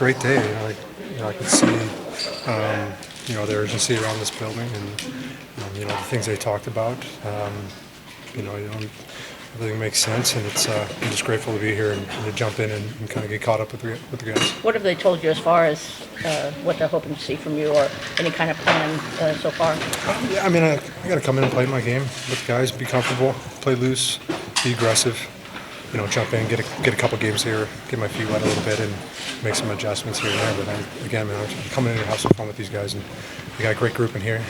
great day. I could see the urgency around this building, and the things they talked about. Everything makes sense, and I'm just grateful to be here and to jump in and kind of get caught up with the guys. What have they told you as far as what they're hoping to see from you, or any kind of plan so far? I got to come in and play my game with the guys, be comfortable, play loose, be aggressive. Jump in, get a couple games here, get my feet wet a little bit, and make some adjustments here and there. But I'm coming in and have some fun with these guys, and we got a great group in here.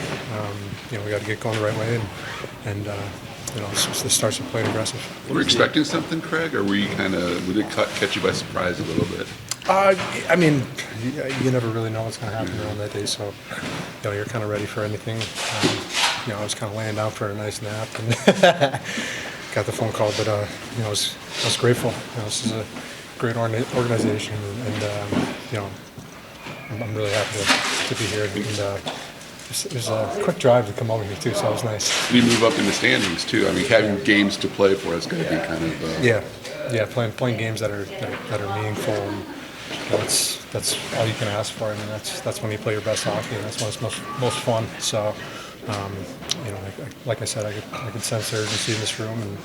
We got to get going the right way, and just start some playing aggressive. Were you expecting something, Craig, or would it catch you by surprise a little bit? You never really know what's going to happen on that day, so you're kind of ready for anything. I was kind of laying down for a nice nap and got the phone call, but I was grateful. This is a great organization, and I'm really happy to be here. It was a quick drive to come over here too, so it was nice. You move up in the standings too. Having games to play for is going to be kind of playing games that are meaningful, and that's all you can ask for. That's when you play your best hockey, and that's when it's most fun. So, like I said, I could sense the urgency in this room, and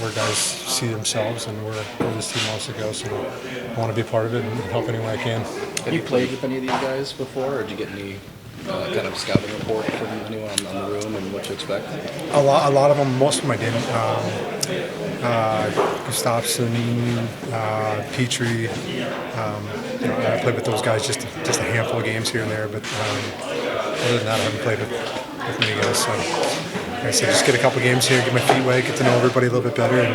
where guys see themselves and where this team wants to go. So I want to be a part of it and help any way I can. Have you played with any of these guys before, or did you get any kind of scouting report from anyone on the room and what to expect? A lot of them, most of them I didn't. Gustafsson, Petrie. I played with those guys just a handful of games here and there, but other than that, I haven't played with many guys. So, like I said, just get a couple games here, get my feet wet, get to know everybody a little bit better, and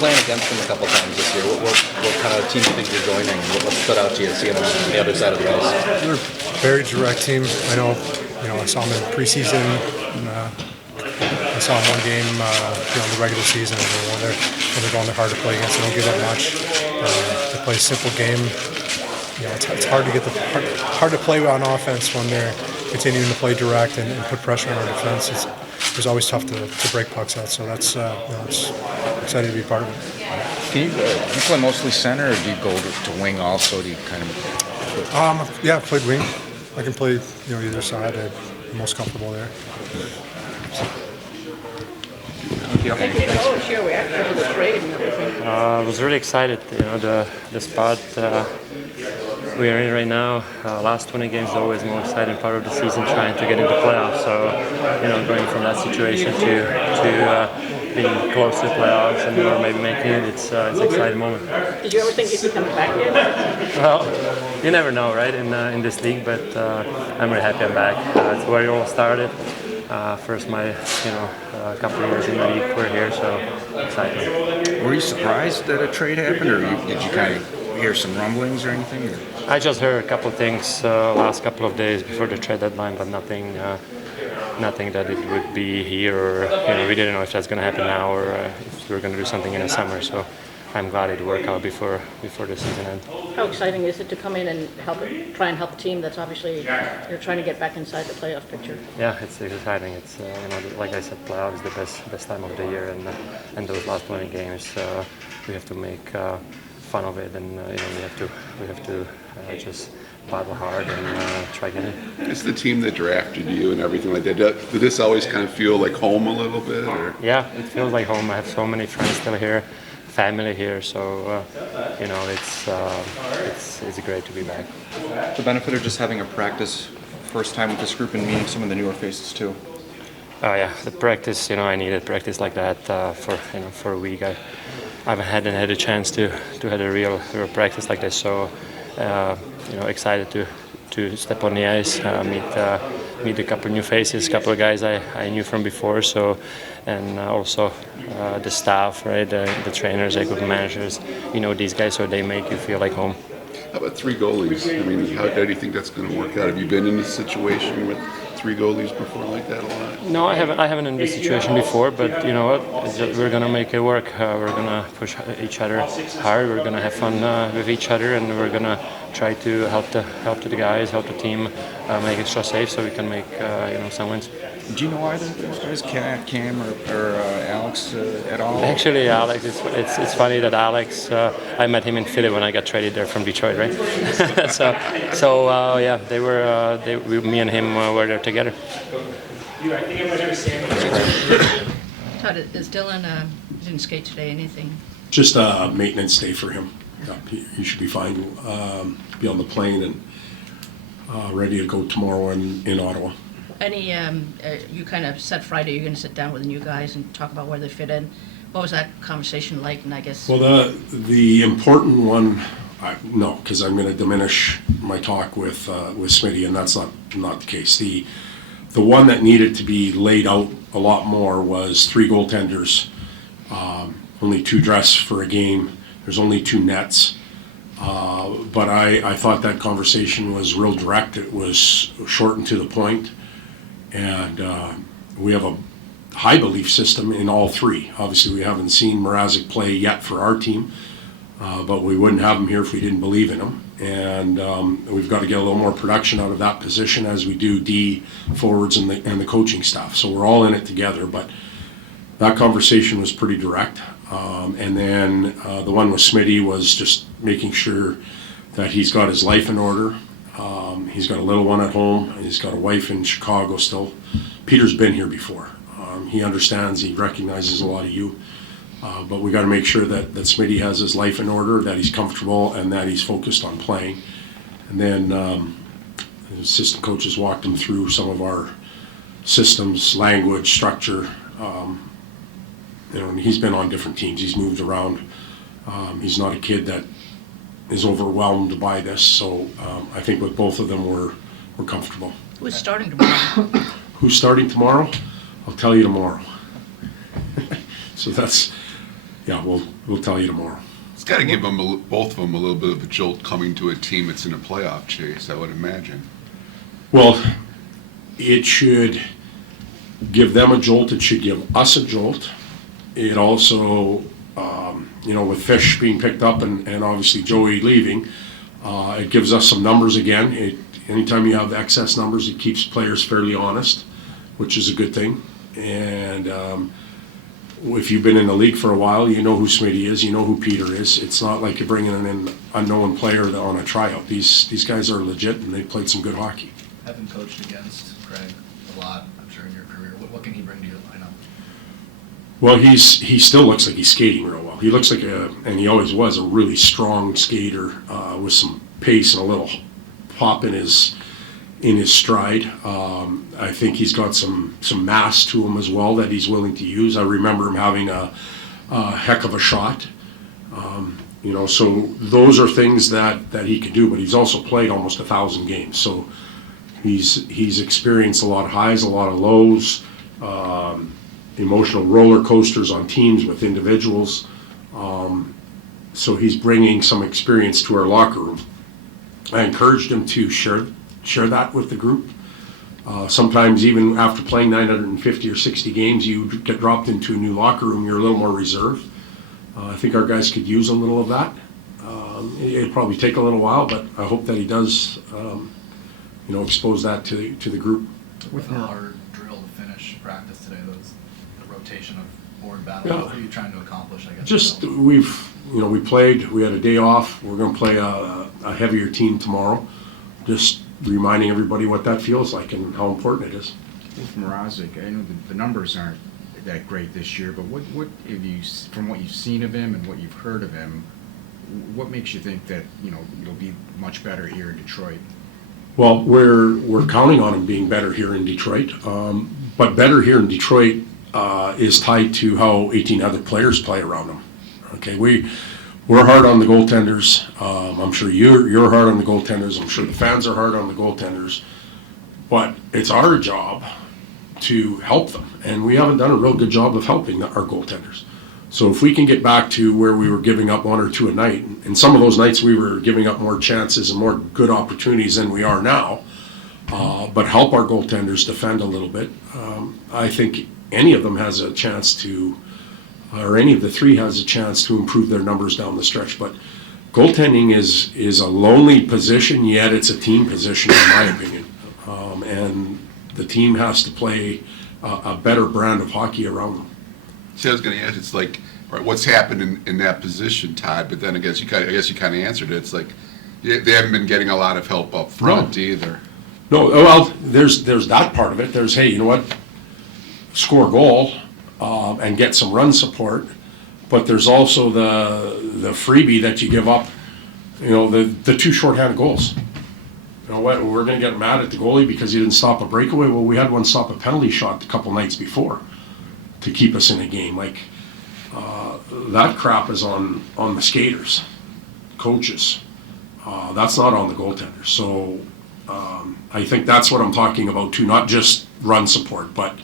playing against them a couple times this year, what kind of team do you think you're joining? What stood out to you seeing them on the other side of the ice? They're a very direct team. I know, I saw them in preseason. I saw them one game, in the regular season, and when they're going, they're hard to play against. They don't give up much. They play a simple game. It's hard to play on offense when they're continuing to play direct and put pressure on our defense. It was always tough to break pucks out, so that's it's excited to be part of it. Do you play mostly center, or do you go to wing also? Do you kind of? I played wing. I can play either side. I'm most comfortable there. Thank you. What was your reaction to the trade and everything? I was really excited. The spot we are in right now. Last 20 games is always the most exciting part of the season, trying to get into playoffs. So, going from that situation to being close to the playoffs and maybe making it, it's an exciting moment. Did you ever think you'd be coming back here? Well, you never know, right, in this league. But I'm really happy I'm back. It's where it all started. First, my couple of years in the league, we're here, so exciting. Were you surprised that a trade happened, or did you kind of hear some rumblings or anything? Or? I just heard a couple of things last couple of days before the trade deadline, but nothing that it would be here, or we didn't know if that's going to happen now or if we were going to do something in the summer. So I'm glad it worked out before the season ends. How exciting is it to come in and try and help a team that's obviously trying to get back inside the playoff picture? Yeah, it's exciting. It's like I said, playoffs is the best time of the year, and those last 20 games we have to make fun of it, and we have to just battle hard and try again. It's the team that drafted you and everything like that. Did this always kind of feel like home a little bit? Or? Yeah, it feels like home. I have so many friends still here, family here, so it's great to be back. The benefit of just having a practice first time with this group and meeting some of the newer faces too. Oh yeah, the practice. I needed practice like that for a week. I haven't had a chance to have a real practice like this, so excited to step on the ice, meet a couple of new faces, a couple of guys I knew from before. So, and also the staff, right, the trainers, equipment managers. These guys, so they make you feel like home. How about three goalies? How do you think that's going to work out? Have you been in a situation with three goalies before like that a lot? No, I haven't in this situation before, but you know what? We're going to make it work. We're going to push each other hard. We're going to have fun with each other, and we're going to try to help the guys, help the team make extra safe so we can make some wins. Do you know either of those guys, Cam or Alex, at all? Actually, Alex, it's funny that Alex, I met him in Philly when I got traded there from Detroit, right? Yeah, me and him were there together. Todd, is Dylan, he didn't skate today, anything? Just a maintenance day for him. Yeah, he should be fine. Be on the plane and ready to go tomorrow in Ottawa. Any, you kind of said Friday you're going to sit down with the new guys and talk about where they fit in. What was that conversation like? And I guess Well, the important one, no, because I'm going to diminish my talk with Smitty, and that's not the case. The one that needed to be laid out a lot more was 3 goaltenders, only 2 dress for a game. There's only 2 nets. But I thought that conversation was real direct. It was short and to the point. And we have a high belief system in all 3. Obviously, we haven't seen Mrazek play yet for our team, but we wouldn't have him here if we didn't believe in him. And we've got to get a little more production out of that position as we do D forwards and the coaching staff. So we're all in it together. But that conversation was pretty direct. And then the one with Smitty was just making sure that he's got his life in order. He's got a little one at home. He's got a wife in Chicago still. Peter's been here before. He understands, he recognizes a lot of you. But we got to make sure that Smitty has his life in order, that he's comfortable, and that he's focused on playing. And then the assistant coaches walked him through some of our systems, language, structure. And he's been on different teams. He's moved around. He's not a kid that is overwhelmed by this. So I think with both of them, we're comfortable. who's starting tomorrow? Who's starting tomorrow? I'll tell you tomorrow. So that's, yeah, we'll tell you tomorrow. It's got to give them both of them a little bit of a jolt coming to a team that's in a playoff chase, I would imagine. Well, it should give them a jolt. It should give us a jolt. It also, with Fish being picked up and obviously Joey leaving, it gives us some numbers again. Anytime you have excess numbers, it keeps players fairly honest, which is a good thing. And if you've been in the league for a while, you know who Smitty is, you know who Peter is. It's not like you're bringing in an unknown player on a tryout. These guys are legit, and they've played some good hockey. Having coached against Craig a lot, I'm sure, in your career, what can he bring to your lineup? Well, he still looks like he's skating real well. He looks like and he always was, a really strong skater with some pace and a little pop in his stride. I think he's got some mass to him as well that he's willing to use. I remember him having a heck of a shot. So those are things that he could do, but he's also played almost 1,000 games. So he's experienced a lot of highs, a lot of lows, emotional roller coasters on teams with individuals. So he's bringing some experience to our locker room. I encouraged him to share that with the group. Sometimes even after playing 950 or 60 games, you get dropped into a new locker room, you're a little more reserved. I think our guys could use a little of that. It'll probably take a little while, but I hope that he does, expose that to the group. With a hard drill to finish practice today, the rotation of board battles, what are you trying to accomplish, I guess? Just, we played, we had a day off, we're going to play a heavier team tomorrow. Just reminding everybody what that feels like and how important it is. With Mrazek, I know the numbers aren't that great this year, but what have you, from what you've seen of him and what you've heard of him, what makes you think that it'll be much better here in Detroit? Well, we're counting on him being better here in Detroit, but better here in Detroit is tied to how 18 other players play around him. Okay, we're hard on the goaltenders. I'm sure you're hard on the goaltenders. I'm sure the fans are hard on the goaltenders. But it's our job to help them. And we haven't done a real good job of helping our goaltenders. So if we can get back to where we were giving up 1 or 2 a night, and some of those nights we were giving up more chances and more good opportunities than we are now, but help our goaltenders defend a little bit, I think any of them has a chance to, or any of the 3 has a chance to improve their numbers down the stretch. But goaltending is a lonely position, yet it's a team position in my opinion. And The team has to play a better brand of hockey around them. See, I was going to ask, it's like, all right, what's happened in that position, Todd? But then I guess you kind of answered it. It's like they haven't been getting a lot of help up front either. No, well, there's that part of it. There's, hey, you know what? Score a goal and get some run support. But there's also the freebie that you give up, you know, the two shorthanded goals. You know what, we're going to get mad at the goalie because he didn't stop a breakaway. Well, we had one stop a penalty shot a couple nights before to keep us in a game. Like, that crap is on the skaters, coaches. That's not on the goaltenders. So I think that's what I'm talking about too, not just run support, but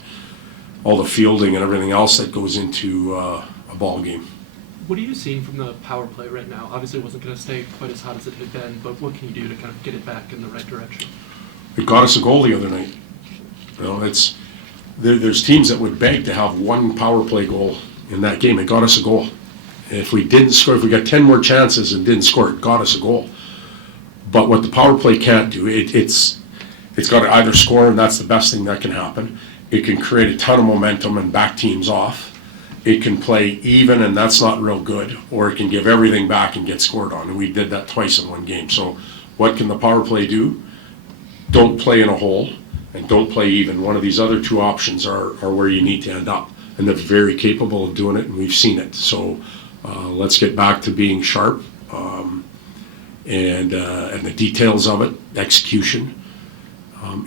all the fielding and everything else that goes into a ball game. What are you seeing from the power play right now? Obviously, it wasn't going to stay quite as hot as it had been, but what can you do to kind of get it back in the right direction? It got us a goal the other night. You know, there's teams that would beg to have one power play goal in that game. It got us a goal. If we didn't score, if we got 10 more chances and didn't score, it got us a goal. But what the power play can't do, it's got to either score, and that's the best thing that can happen. It can create a ton of momentum and back teams off. It can play even, and that's not real good, or it can give everything back and get scored on, and we did that twice in one game. So what can the power play do? Don't play in a hole, and don't play even. One of these other two options are where you need to end up, and they're very capable of doing it, and we've seen it. So let's get back to being sharp, and the details of it, execution.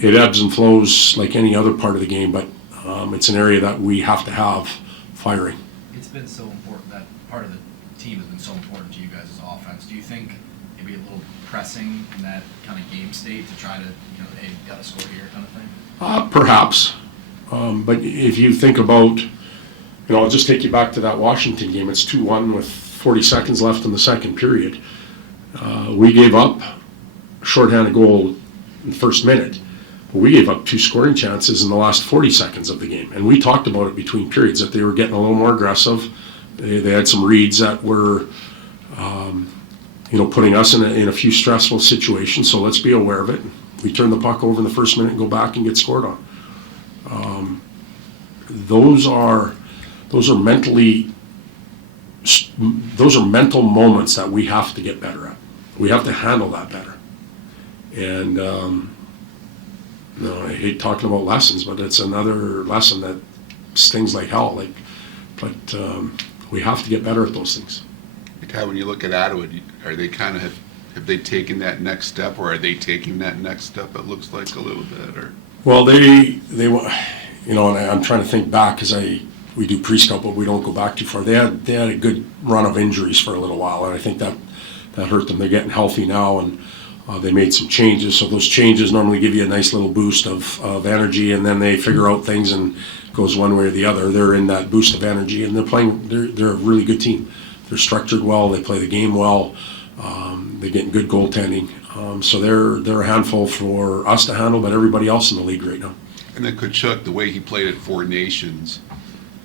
It ebbs and flows like any other part of the game, but it's an area that we have to have firing. It's been so important, that part of the team has been so important to you guys as offense. Do you think maybe a little pressing in that kind of game state to try to, hey, got to score here kind of thing? Perhaps. But if you think about, I'll just take you back to that Washington game. It's 2-1 with 40 seconds left in the second period. We gave up a shorthanded goal in the first minute. We gave up 2 scoring chances in the last 40 seconds of the game. And we talked about it between periods, that they were getting a little more aggressive. They had some reads that were, putting us in a few stressful situations. So let's be aware of it. We turn the puck over in the first minute and go back and get scored on. Those are mental moments that we have to get better at. We have to handle that better. And I hate talking about lessons, but it's another lesson that stings like hell. But we have to get better at those things. Ty, when you look at Ottawa, are they kind of have they taken that next step, or are they taking that next step? It looks like a little bit, or well, they and I'm trying to think back because we do pre-scout, but we don't go back too far. They had a good run of injuries for a little while, and I think that hurt them. They're getting healthy now, and they made some changes. So those changes normally give you a nice little boost of energy, and then they figure out things and it goes one way or the other. They're in that boost of energy, and they're a really good team. They're structured well. They play the game well. They're getting good goaltending. So they're a handful for us to handle, but everybody else in the league right now. And then Tkachuk, the way he played at Four Nations,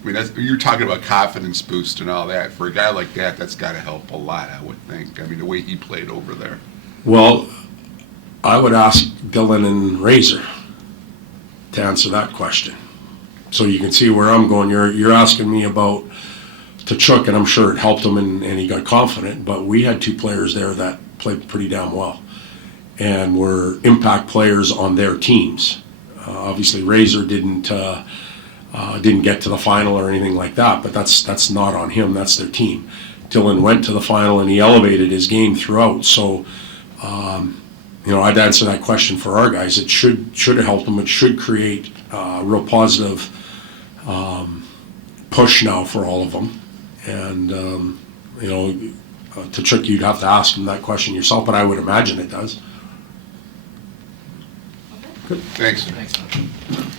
I mean, you're talking about confidence boost and all that. For a guy like that, that's got to help a lot, I would think. I mean, the way he played over there. Well, I would ask Dylan and Razor to answer that question. So you can see where I'm going. You're asking me about Tkachuk, and I'm sure it helped him and he got confident, but we had 2 players there that played pretty damn well and were impact players on their teams. Obviously, Razor didn't get to the final or anything like that, but that's not on him. That's their team. Dylan went to the final and he elevated his game throughout. So, I'd answer that question for our guys. It should have helped them. It should create a real positive push now for all of them. And Tkachuk, you'd have to ask him that question yourself, but I would imagine it does. Good. Thanks. Thanks, man.